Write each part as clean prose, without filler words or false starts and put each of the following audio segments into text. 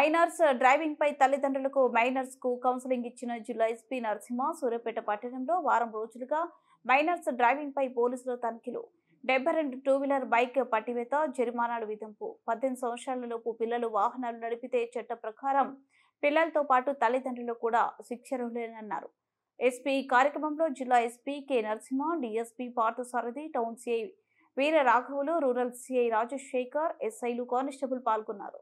Miners driving పై తల్లిదండ్రులకు miners కు counselling ఇచ్చిన జిల్లా ఎస్పీ నరసింహ. సూర్యాపేట పట్టణంలో వారం రోజులుగా మైనర్స్ డ్రైవింగ్ పై పోలీసుల తనిఖీలు. 72 టూ-వీలర్ బైక్ పట్టివేత, జరిమానాలు విధింపు. 18 సంవత్సరాలలోపు పిల్లలు వాహనాలు నడిపితే చట్ట ప్రకారం పిల్లలతో పాటు తల్లిదండ్రులు కూడా శిక్షార్హులేనన్నారు ఎస్పీ. ఈ కార్యక్రమంలో జిల్లా SP K Narasimha, DSP Parthasarathi, town CI Veera రాఘవులు, రూరల్ సిఐ రాజశేఖర్, ఎస్ఐలు, కానిస్టేబుల్ పాల్గొన్నారు.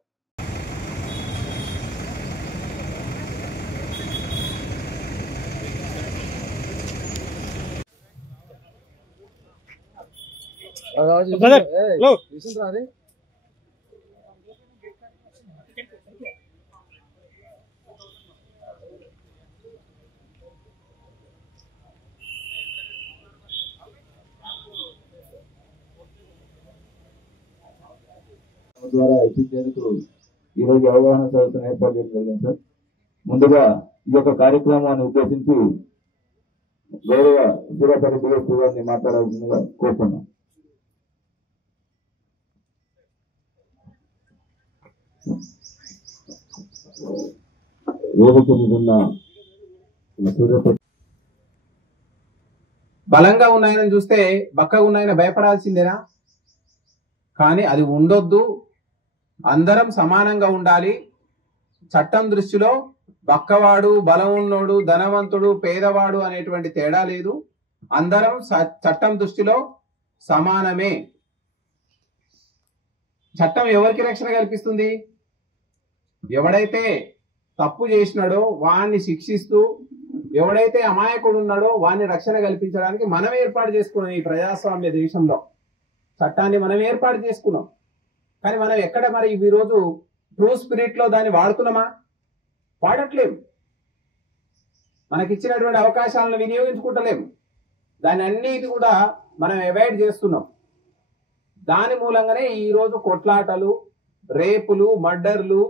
ద్వారా ఇప్పించేందుకు ఈరోజు అవగాహన సదస్సును ఏర్పాటు చేయడం జరిగింది సార్. ముందుగా ఈ యొక్క కార్యక్రమాన్ని ఉద్దేశించి గౌరవ సూర్యాపేట డిఎస్పీ గారిని మాట్లాడాల్సిందిగా కోరుతున్నాం. వేదిక మీద ఉన్న సూర్యాపేట బలంగా ఉన్నాయని చూస్తే బక్కగా ఉన్నాయని భయపడాల్సిందేనా? కానీ అది ఉండొద్దు. అందరం సమానంగా ఉండాలి. చట్టం దృష్టిలో బక్కవాడు, బలం ఉన్నోడు, ధనవంతుడు, పేదవాడు అనేటువంటి తేడా లేదు. అందరం చట్టం దృష్టిలో సమానమే. చట్టం ఎవరికి రక్షణ కల్పిస్తుంది? ఎవడైతే తప్పు చేసినాడో వాణ్ణి శిక్షిస్తూ, ఎవడైతే అమాయకుడు ఉన్నాడో వాణ్ణి రక్షణ కల్పించడానికి మనం ఏర్పాటు చేసుకున్నాం. ఈ ప్రజాస్వామ్య దేశంలో చట్టాన్ని మనం ఏర్పాటు చేసుకున్నాం. కానీ మనం ఎక్కడ మరి ఈరోజు ట్రూ స్పిరిట్ లో దాన్ని వాడుతున్నామా? వాడట్లేము. మనకిచ్చినటువంటి అవకాశాలను వినియోగించుకుంటలేము. దాన్ని అన్నిటి కూడా మనం అవాయిడ్ చేస్తున్నాం. దాని మూలంగానే ఈరోజు కొట్లాటలు, రేపులు, మర్డర్లు,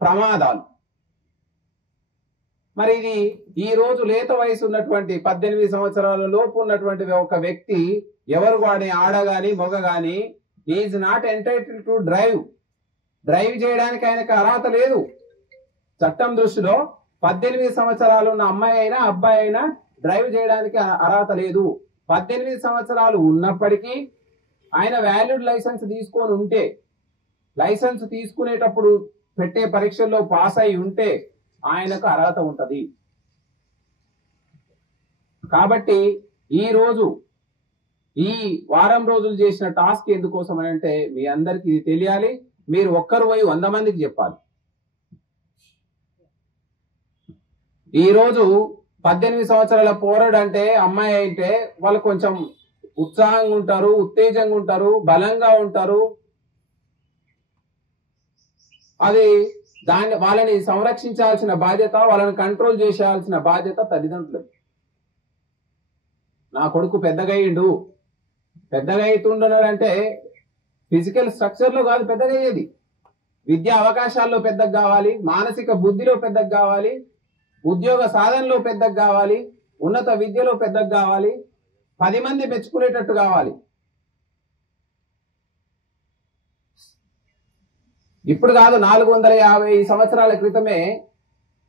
ప్రమాదాలు. మరి ఇది ఈ రోజు లేత వయసు ఉన్నటువంటి 18 సంవత్సరాల లోపు ఉన్నటువంటి ఒక వ్యక్తి, ఎవరు వాడి ఆడగాని మగ గాని, is not entitled to drive చేయడానికి ఆయనకు అర్హత లేదు. చట్టం దృష్టిలో 18 సంవత్సరాలు ఉన్న అమ్మాయి అయినా అబ్బాయి అయినా డ్రైవ్ చేయడానికి అర్హత లేదు. 18 సంవత్సరాలు ఉన్నప్పటికీ ఆయన వ్యాలిడ్ లైసెన్స్ తీసుకొని ఉంటే, లైసెన్స్ తీసుకునేటప్పుడు పెట్టే పరీక్షల్లో పాస్ అయి ఉంటే ఆయనకు అర్హత ఉంటది. కాబట్టి ఈ రోజు ఈ వారం రోజులు చేసిన టాస్క్ ఎందుకోసం అని అంటే, మీ అందరికి ఇది తెలియాలి. మీరు ఒక్కరు పోయి 100 మందికి చెప్పాలి. ఈ రోజు 18 సంవత్సరాల పోరాడు అంటే, అమ్మాయి అయితే వాళ్ళు కొంచెం ఉత్సాహంగా ఉంటారు, ఉత్తేజంగా ఉంటారు, బలంగా ఉంటారు. అది వాళ్ళని సంరక్షించాల్సిన బాధ్యత, వాళ్ళని కంట్రోల్ చేసేయాల్సిన బాధ్యత తల్లిదండ్రులది. నా కొడుకు పెద్దగా అవుతుండనంటే ఫిజికల్ స్ట్రక్చర్ లో కాదు పెద్దగా అయ్యేది, విద్యా అవకాశాల్లో పెద్దగా కావాలి, మానసిక బుద్ధిలో పెద్దగా కావాలి, ఉద్యోగ సాధనలో పెద్దగా కావాలి, ఉన్నత విద్యలో పెద్దగా కావాలి, 10 మంది మెచ్చుకునేటట్టు కావాలి. ఇప్పుడు కాదు, 450 సంవత్సరాల క్రితమే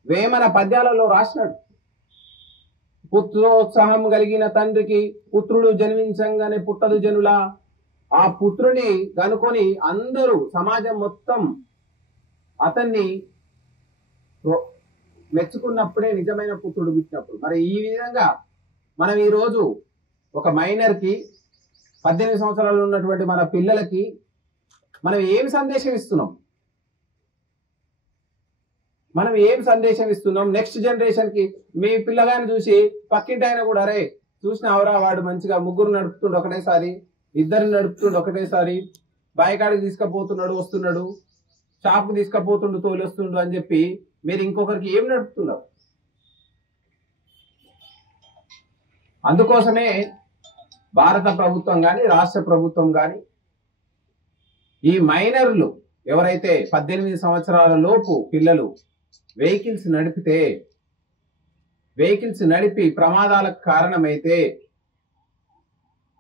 వేమన పద్యాలలో రాసినాడు. పుత్రోత్సాహం కలిగిన తండ్రికి పుత్రుడు జన్మించంగానే పుట్టదు జనుల. ఆ పుత్రుని కనుకొని అందరూ, సమాజం మొత్తం అతన్ని మెచ్చుకున్నప్పుడే నిజమైన పుత్రుడు పుట్టినప్పుడు. మరి ఈ విధంగా మనం ఈరోజు ఒక మైనర్ కి, 18 సంవత్సరాలు ఉన్నటువంటి మన పిల్లలకి మనం ఏం సందేశం ఇస్తున్నాం? నెక్స్ట్ జనరేషన్ కి మీ పిల్లగాని చూసి పక్కింటి ఆయన కూడా, అరే చూసినావరా వాడు మంచిగా ముగ్గురు నడుపుతుండు ఒకటేసారి, 2 నడుపుతుండు ఒకటేసారి, బాయికాడికి తీసుకుపోతున్నాడు వస్తున్నాడు, షాప్కి తీసుకుపోతుండు తోలి వస్తుండు అని చెప్పి మీరు ఇంకొకరికి ఏం నడుపుతున్నారు? అందుకోసమే భారత ప్రభుత్వం కానీ రాష్ట్ర ప్రభుత్వం కానీ ఈ మైనర్లు ఎవరైతే 18 సంవత్సరాల లోపు పిల్లలు వెహికల్స్ నడిపి ప్రమాదాలకు కారణమైతే